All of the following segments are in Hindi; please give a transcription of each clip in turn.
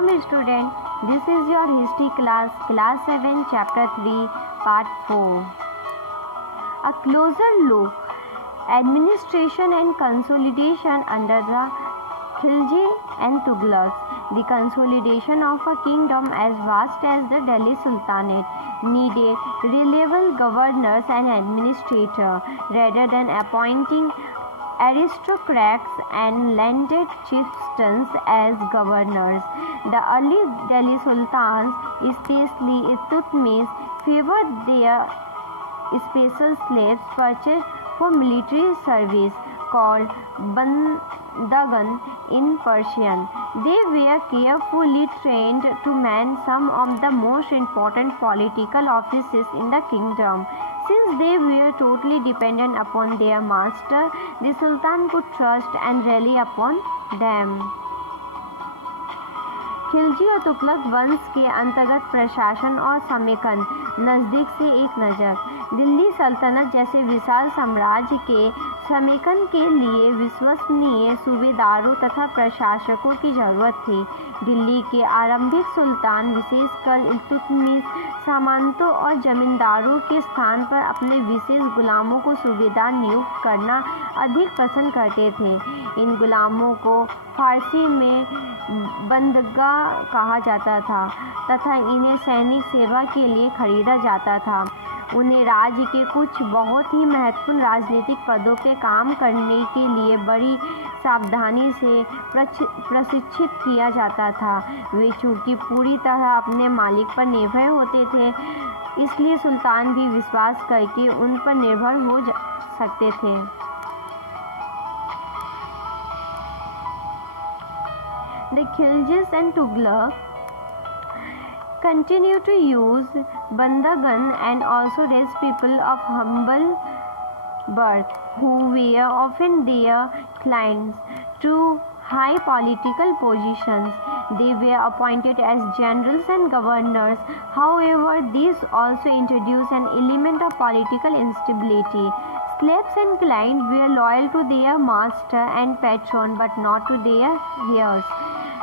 Welcome student, this is your history class 7 chapter 3 part 4. A closer look, administration and consolidation under the Khilji and Tughlaqs. The consolidation of a kingdom as vast as the Delhi Sultanate needed reliable governors and administrators rather than appointing aristocrats and landed chieftains as governors. The early Delhi Sultans, especially Iltutmish, favored their special slaves purchased for military service called bandagan in Persian. They were carefully trained to man some of the most important political offices in the kingdom. Since they were totally dependent upon their master, the Sultan could trust and rely upon them. Khilji और तुगलक वंश के अंतर्गत प्रशासन और समेकन। नज़दीक से एक नज़र। दिल्ली सल्तनत जैसे विशाल साम्राज्य के समेकन के लिए विश्वसनीय सूबेदारों तथा प्रशासकों की जरूरत थी। दिल्ली के आरंभिक सुल्तान, विशेषकर इल्तुतमिश, सामंतों और जमींदारों के स्थान पर अपने विशेष गुलामों को सूबेदार नियुक्त करना अधिक पसंद करते थे। इन गुलामों को फारसी में बंदगाह कहा जाता था तथा इन्हें सैनिक सेवा के लिए खरीदा जाता था। उन्हें राज्य के कुछ बहुत ही महत्वपूर्ण राजनीतिक पदों पे काम करने के लिए बड़ी सावधानी से प्रशिक्षित किया जाता था। वे चूँकि पूरी तरह अपने मालिक पर निर्भर होते थे, इसलिए सुल्तान भी विश्वास करके उन पर निर्भर हो सकते थे। The Khiljis and Tughlaq continue to use bandagan and also raise people of humble birth who were often their clients to high political positions. They were appointed as generals and governors. However, this also introduced an element of political instability. Slaves and clients were loyal to their master and patron but not to their heirs.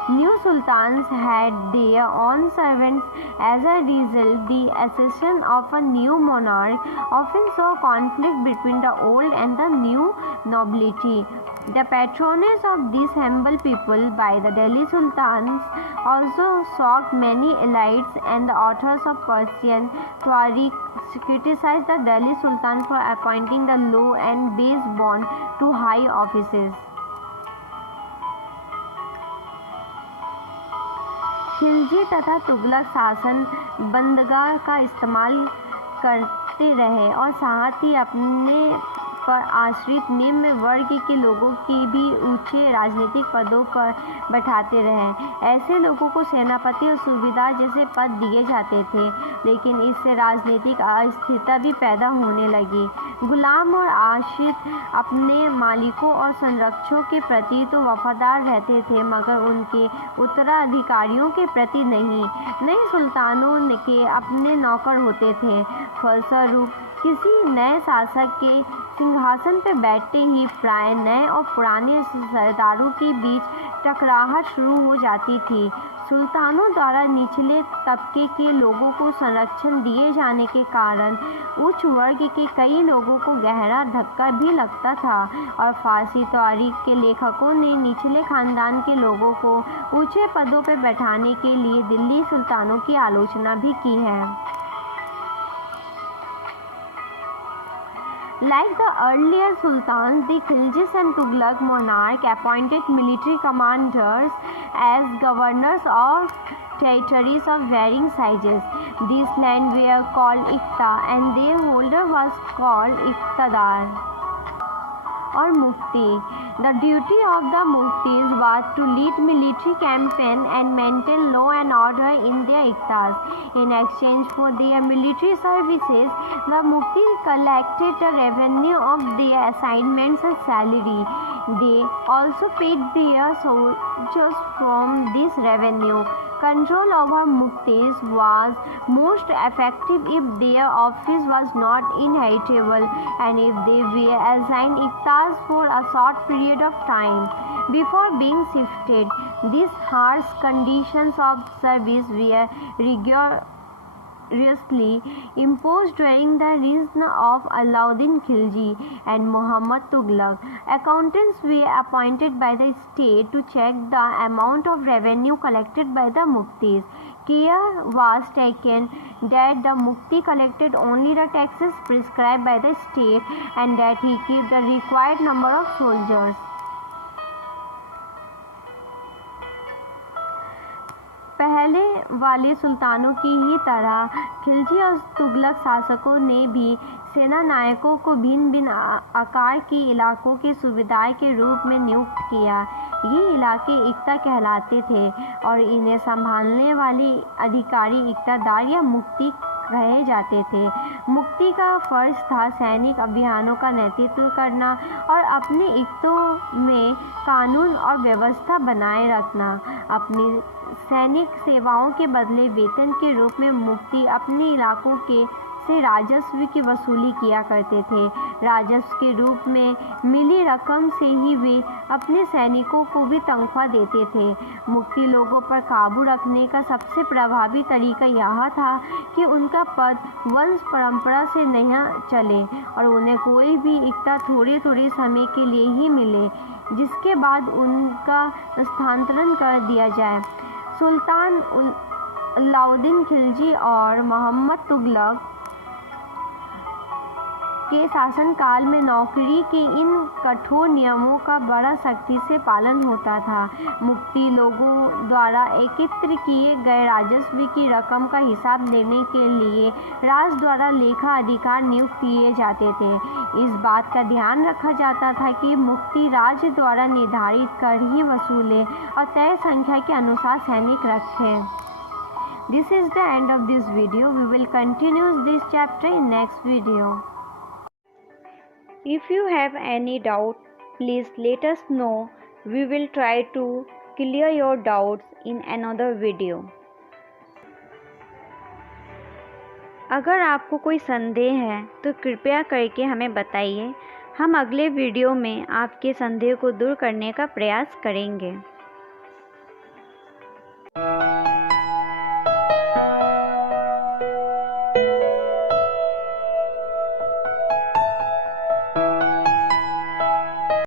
New sultans had their own servants. As a result, the accession of a new monarch often saw conflict between the old and the new nobility. The patronage of these humble people by the Delhi Sultans also shocked many elites, and the authors of Persian Tariq criticized the Delhi Sultan for appointing the low and base-born to high offices. Khilji तथा तुगलक शासन बंदगाह का इस्तेमाल करते रहे और साथ ही अपने पर आश्रित निम्न वर्ग के लोगों की भी ऊंचे राजनीतिक पदों पर बैठाते रहे। ऐसे लोगों को सेनापति और सूबेदार जैसे पद दिए जाते थे, लेकिन इससे राजनीतिक अस्थिरता भी पैदा होने लगी। गुलाम और आश्रित अपने मालिकों और संरक्षकों के प्रति तो वफादार रहते थे, मगर उनके उत्तराधिकारियों के प्रति नहीं। नए सुल्तानों के अपने नौकर होते थे। फलस्वरूप किसी नए शासक के सिंहासन पर बैठते ही प्राय नए और पुराने सरदारों के बीच टकराहट शुरू हो जाती थी। सुल्तानों द्वारा निचले तबके के लोगों को संरक्षण दिए जाने के कारण उच्च वर्ग के कई लोगों को गहरा धक्का भी लगता था और फारसी तारीख के लेखकों ने निचले खानदान के लोगों को ऊंचे पदों पर बैठाने के लिए दिल्ली सुल्तानों की आलोचना भी की है। Like the earlier sultans, the Khiljis and Tughlaq monarch appointed military commanders as governors of territories of varying sizes. These lands were called Iqta and their holder was called Iqtadar or Mufti. The duty of the Muftis was to lead military campaign and maintain law and order in their Iqtas. In exchange for their military services, the Mufti collected the revenue of their assignments and salary. They also paid their soldiers from this revenue. Control over muktis was most effective if their office was not inheritable and if they were assigned iktas for a short period of time before being shifted. These harsh conditions of service were rigorously imposed during the reign of Alauddin Khilji and Muhammad Tughlaq. Accountants were appointed by the state to check the amount of revenue collected by the muktis. Care was taken that the mukti collected only the taxes prescribed by the state and that he keep the required number of soldiers. पहले वाले सुल्तानों की ही तरह खिलजी और तुगलक शासकों ने भी सेना नायकों को भिन्न भिन्न आकार के इलाकों के सूबेदार के रूप में नियुक्त किया। ये इलाके इक्ता कहलाते थे और इन्हें संभालने वाले अधिकारी इक्तादार या मुक्ति कहे जाते थे। मुक्ति का फर्ज था सैनिक अभियानों का नेतृत्व करना और अपने इक्तों में कानून और व्यवस्था बनाए रखना। अपनी सैनिक सेवाओं के बदले वेतन के रूप में मुक्ति अपने इलाकों के से राजस्व की वसूली किया करते थे। राजस्व के रूप में मिली रकम से ही वे अपने सैनिकों को भी तनख्वाह देते थे। मुक्ति लोगों पर काबू रखने का सबसे प्रभावी तरीका यह था कि उनका पद वंश परंपरा से नहीं चले और उन्हें कोई भी इक्ता थोड़े थोड़े समय के लिए ही मिले, जिसके बाद उनका स्थानांतरण कर दिया जाए। सुल्तान अलाउद्दीन खिलजी और मोहम्मद तुगलक के शासनकाल में नौकरी के इन कठोर नियमों का बड़ा सख्ती से पालन होता था। मुक्ति लोगों द्वारा एकत्र किए गए राजस्व की रकम का हिसाब लेने के लिए राज द्वारा लेखा अधिकार नियुक्त किए जाते थे। इस बात का ध्यान रखा जाता था कि मुक्ति राज्य द्वारा निर्धारित कर ही वसूले और तय संख्या के अनुसार सैनिक रखे। This is the end of this video. We will continue this chapter in next video. If you have any doubt, please let us know. We will try to clear your doubts in another video. अगर आपको कोई संदेह है तो कृपया करके हमें बताइए। हम अगले वीडियो में आपके संदेह को दूर करने का प्रयास करेंगे।